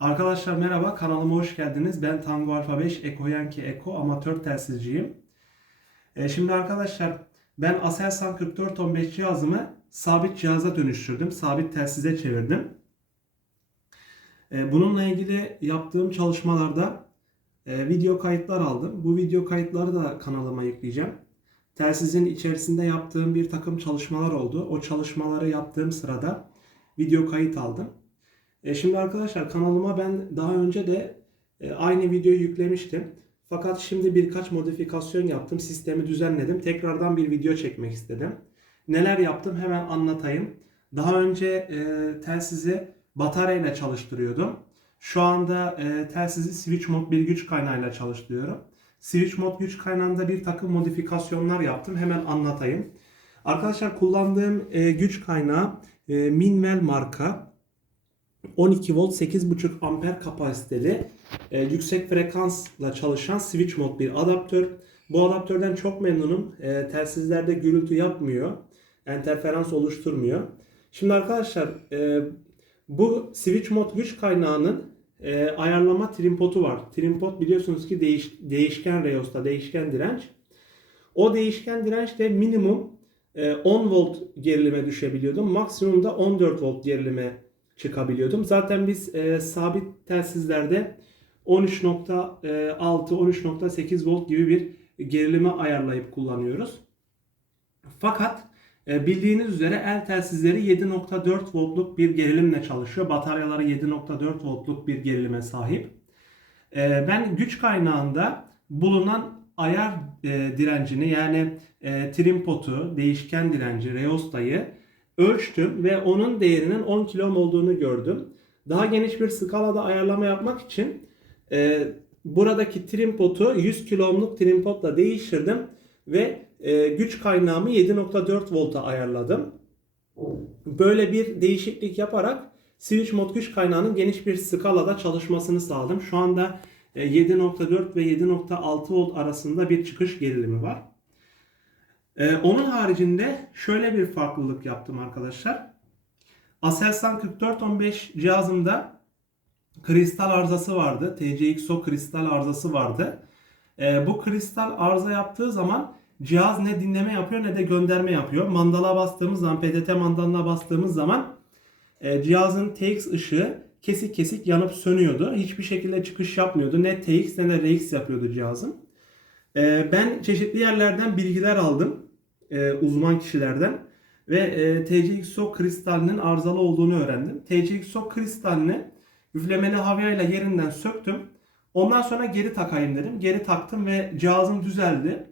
Arkadaşlar merhaba, kanalıma hoş geldiniz. Ben Tango Alfa 5 Eko Yankee Eko amatör telsizciyim. E, şimdi arkadaşlar ben Aselsan 4415 cihazımı sabit cihaza dönüştürdüm. Sabit telsize çevirdim. E, bununla ilgili yaptığım çalışmalarda e, video kayıtlar aldım. Bu video kayıtları da kanalıma yükleyeceğim. Telsizin içerisinde yaptığım bir takım çalışmalar oldu. O çalışmaları yaptığım sırada video kayıt aldım. E, şimdi arkadaşlar kanalıma ben daha önce de e, aynı videoyu yüklemiştim. Fakat şimdi birkaç modifikasyon yaptım. Sistemi düzenledim. Tekrardan bir video çekmek istedim. Neler yaptım hemen anlatayım. Daha önce e, telsizi bataryayla çalıştırıyordum. Şu anda e, telsizi switch mod bir güç kaynağıyla çalıştırıyorum. Switch mod güç kaynağında bir takım modifikasyonlar yaptım. Hemen anlatayım. Arkadaşlar kullandığım e, güç kaynağı e, Minwell marka. 12 volt 8.5 amper kapasiteli e, yüksek frekansla çalışan switch mod bir adaptör. Bu adaptörden çok memnunum. E, telsizlerde gürültü yapmıyor. Interferans oluşturmuyor. Şimdi arkadaşlar e, bu switch mod güç kaynağının e, ayarlama trimpotu var. Trimpot biliyorsunuz ki değiş, değişken reyosta, değişken direnç. O değişken direnç de minimum e, 10 volt gerilime düşebiliyordum. Maksimum da 14 volt gerilime çıkabiliyordum. Zaten biz e, sabit telsizlerde 13.6 13.8 volt gibi bir gerilime ayarlayıp kullanıyoruz. Fakat e, bildiğiniz üzere el telsizleri 7.4 voltluk bir gerilimle çalışıyor. Bataryaları 7.4 voltluk bir gerilime sahip. E, ben güç kaynağında bulunan ayar e, direncini yani e, trim potu, değişken direnci, reostayı ölçtüm ve onun değerinin 10 kilo olduğunu gördüm. Daha geniş bir skalada ayarlama yapmak için e, buradaki trim potu 100 kilo ohmluk trim potla değiştirdim ve e, güç kaynağımı 7.4 volta ayarladım. Böyle bir değişiklik yaparak switch mod güç kaynağının geniş bir skalada çalışmasını sağladım. Şu anda e, 7.4 ve 7.6 volt arasında bir çıkış gerilimi var. Ee, onun haricinde şöyle bir farklılık yaptım arkadaşlar. Aselsan 4415 cihazımda kristal arızası vardı. TCXO kristal arızası vardı. Ee, bu kristal arıza yaptığı zaman cihaz ne dinleme yapıyor ne de gönderme yapıyor. Mandala bastığımız zaman, PTT mandalına bastığımız zaman e, cihazın TX ışığı kesik kesik yanıp sönüyordu. Hiçbir şekilde çıkış yapmıyordu. Ne TX ne de RX yapıyordu cihazın. Ee, ben çeşitli yerlerden bilgiler aldım. E, uzman kişilerden. Ve e, TCXO kristalinin arızalı olduğunu öğrendim. TCXO kristalini üflemeli havyayla yerinden söktüm. Ondan sonra geri takayım dedim. Geri taktım ve cihazım düzeldi.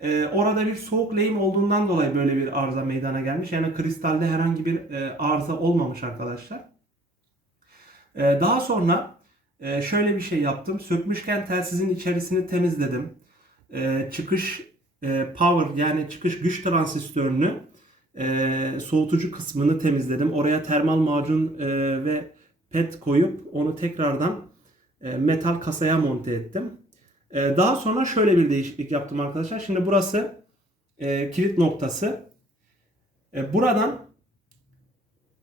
E, orada bir soğuk lehim olduğundan dolayı böyle bir arıza meydana gelmiş. Yani kristalde herhangi bir e, arıza olmamış arkadaşlar. E, daha sonra e, şöyle bir şey yaptım. Sökmüşken telsizin içerisini temizledim e, çıkış e, power yani çıkış güç transistörünü e, soğutucu kısmını temizledim. Oraya termal macun e, ve pet koyup onu tekrardan e, metal kasaya monte ettim. Daha sonra şöyle bir değişiklik yaptım arkadaşlar. Şimdi burası kilit noktası. Buradan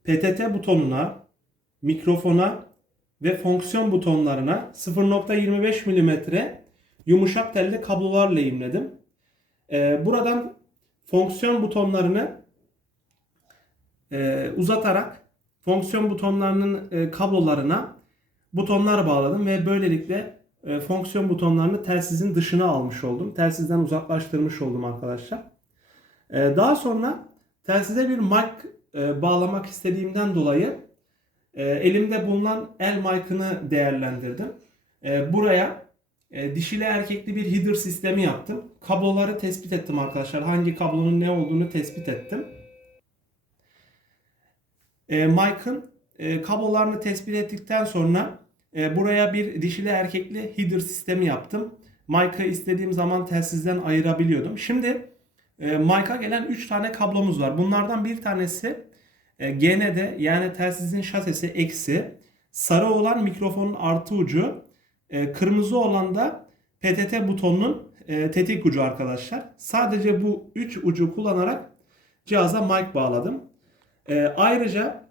PTT butonuna, mikrofona ve fonksiyon butonlarına 0.25 mm yumuşak telli kablolar lehimledim. Ee, buradan fonksiyon butonlarını e, uzatarak fonksiyon butonlarının e, kablolarına butonlar bağladım ve böylelikle e, fonksiyon butonlarını telsizin dışına almış oldum. Telsizden uzaklaştırmış oldum arkadaşlar. E, daha sonra telsize bir mic e, bağlamak istediğimden dolayı e, elimde bulunan el mic'ını değerlendirdim. E, buraya e, dişili erkekli bir header sistemi yaptım. Kabloları tespit ettim arkadaşlar. Hangi kablonun ne olduğunu tespit ettim. E, Mike'ın e, kablolarını tespit ettikten sonra e, buraya bir dişili erkekli header sistemi yaptım. Mike'ı istediğim zaman telsizden ayırabiliyordum. Şimdi e, Mike'a gelen 3 tane kablomuz var. Bunlardan bir tanesi e, GND yani telsizin şasisi eksi. Sarı olan mikrofonun artı ucu. E, kırmızı olan da PTT butonunun e, tetik ucu arkadaşlar. Sadece bu 3 ucu kullanarak cihaza mic bağladım. E, ayrıca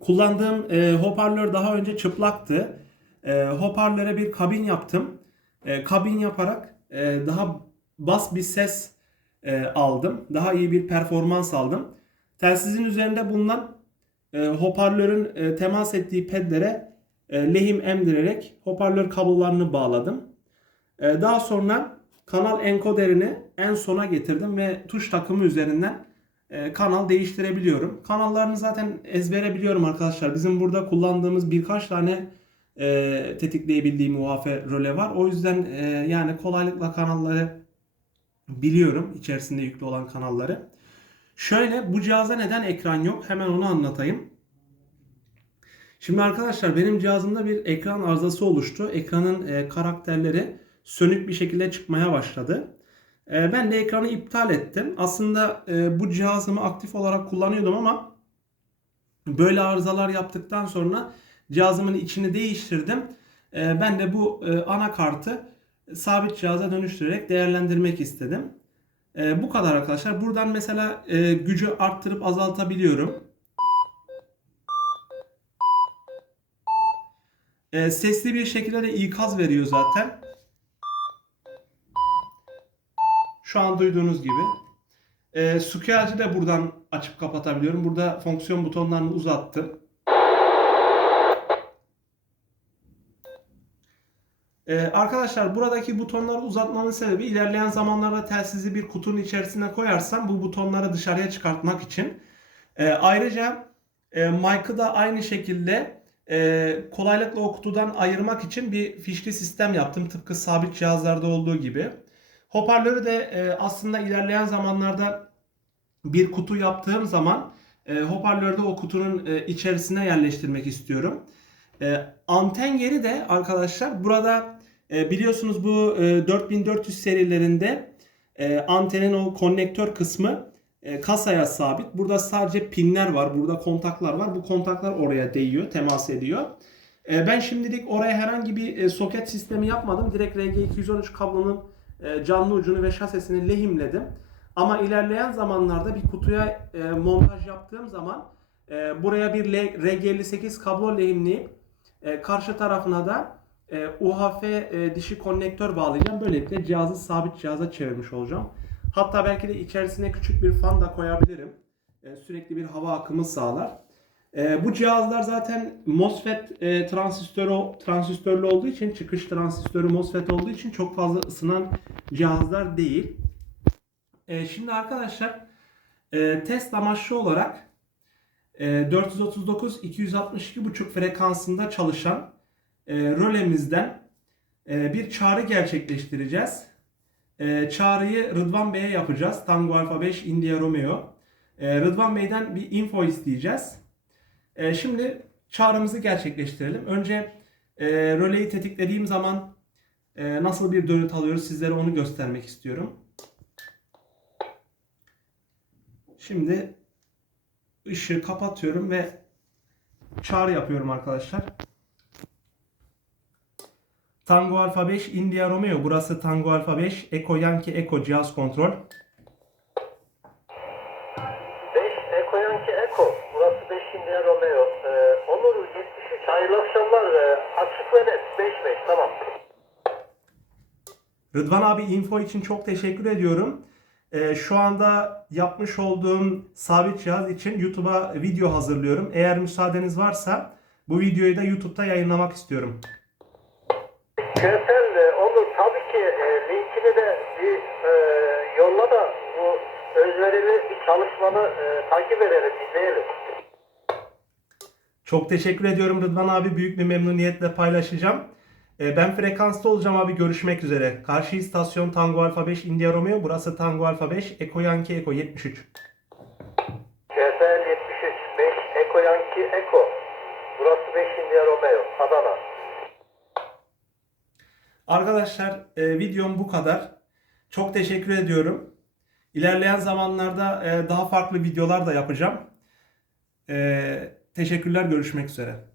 kullandığım e, hoparlör daha önce çıplaktı. E, hoparlöre bir kabin yaptım. E, kabin yaparak e, daha bas bir ses e, aldım. Daha iyi bir performans aldım. Telsizin üzerinde bulunan e, hoparlörün e, temas ettiği pedlere lehim emdirerek hoparlör kablolarını bağladım. E, daha sonra kanal enkoderini en sona getirdim ve tuş takımı üzerinden e, kanal değiştirebiliyorum. Kanallarını zaten ezbere biliyorum arkadaşlar. Bizim burada kullandığımız birkaç tane e, tetikleyebildiğim UHF röle var. O yüzden e, yani kolaylıkla kanalları biliyorum. içerisinde yüklü olan kanalları. Şöyle bu cihaza neden ekran yok? Hemen onu anlatayım. Şimdi arkadaşlar benim cihazımda bir ekran arızası oluştu. Ekranın e, karakterleri sönük bir şekilde çıkmaya başladı. E, ben de ekranı iptal ettim. Aslında e, bu cihazımı aktif olarak kullanıyordum ama böyle arızalar yaptıktan sonra cihazımın içini değiştirdim. E, ben de bu e, anakartı sabit cihaza dönüştürerek değerlendirmek istedim. E, bu kadar arkadaşlar. Buradan mesela e, gücü arttırıp azaltabiliyorum. E, sesli bir şekilde de ikaz veriyor zaten. Şu an duyduğunuz gibi. E, Sukiacı da buradan açıp kapatabiliyorum. Burada fonksiyon butonlarını uzattım. Ee, arkadaşlar buradaki butonları uzatmanın sebebi ilerleyen zamanlarda telsizi bir kutunun içerisine koyarsam bu butonları dışarıya çıkartmak için. Ee, ayrıca e, mic'ı da aynı şekilde e, kolaylıkla o ayırmak için bir fişli sistem yaptım. Tıpkı sabit cihazlarda olduğu gibi. Hoparlörü de e, aslında ilerleyen zamanlarda bir kutu yaptığım zaman e, hoparlörde o kutunun e, içerisine yerleştirmek istiyorum. E, anten yeri de arkadaşlar burada e, biliyorsunuz bu e, 4400 serilerinde e, antenin o konnektör kısmı kasaya sabit. Burada sadece pinler var. Burada kontaklar var. Bu kontaklar oraya değiyor, temas ediyor. E, ben şimdilik oraya herhangi bir e, soket sistemi yapmadım. Direkt RG213 kablonun e, canlı ucunu ve şasesini lehimledim. Ama ilerleyen zamanlarda bir kutuya e, montaj yaptığım zaman e, buraya bir RG58 kablo lehimleyip e, karşı tarafına da e, UHF e, dişi konnektör bağlayacağım. Böylelikle cihazı sabit cihaza çevirmiş olacağım. Hatta belki de içerisine küçük bir fan da koyabilirim. E, sürekli bir hava akımı sağlar. E, bu cihazlar zaten MOSFET e, transistörü transistörlü olduğu için çıkış transistörü MOSFET olduğu için çok fazla ısınan cihazlar değil. E, şimdi arkadaşlar test amaçlı olarak e, 439-262.5 frekansında çalışan rölemizden bir çağrı gerçekleştireceğiz. E, çağrıyı Rıdvan Bey'e yapacağız. Tango Alfa 5 India Romeo. E, Rıdvan Bey'den bir info isteyeceğiz. E, şimdi çağrımızı gerçekleştirelim. Önce e, röleyi tetiklediğim zaman e, nasıl bir dönüt alıyoruz sizlere onu göstermek istiyorum. Şimdi ışığı kapatıyorum ve çağrı yapıyorum arkadaşlar. Tango Alfa 5 India Romeo. Burası Tango Alfa 5 Eko Yankee Eko cihaz kontrol. 5 Eko Yankee Eko. Burası 5 India Romeo. Ee, Onur 73. Hayırlı akşamlar. Ee, açık ve net. 5 5 tamam. Rıdvan abi info için çok teşekkür ediyorum. Ee, şu anda yapmış olduğum sabit cihaz için YouTube'a video hazırlıyorum. Eğer müsaadeniz varsa bu videoyu da YouTube'da yayınlamak istiyorum. Görsel e, Onur tabii ki e, linkini de bir e, yolla da bu özverili bir çalışmanı e, takip edelim, izleyelim. Çok teşekkür ediyorum Rıdvan abi. Büyük bir memnuniyetle paylaşacağım. Ee, Ben frekansta olacağım abi. Görüşmek üzere. Karşı istasyon Tango Alfa 5 India Romeo. Burası Tango Alfa 5 Eko Yankee Eko 73. Görsel 73. 5 Eko Yankee Eko. Burası 5 India Romeo. Adana. Arkadaşlar e, videom bu kadar. Çok teşekkür ediyorum. İlerleyen zamanlarda e, daha farklı videolar da yapacağım. E, teşekkürler. Görüşmek üzere.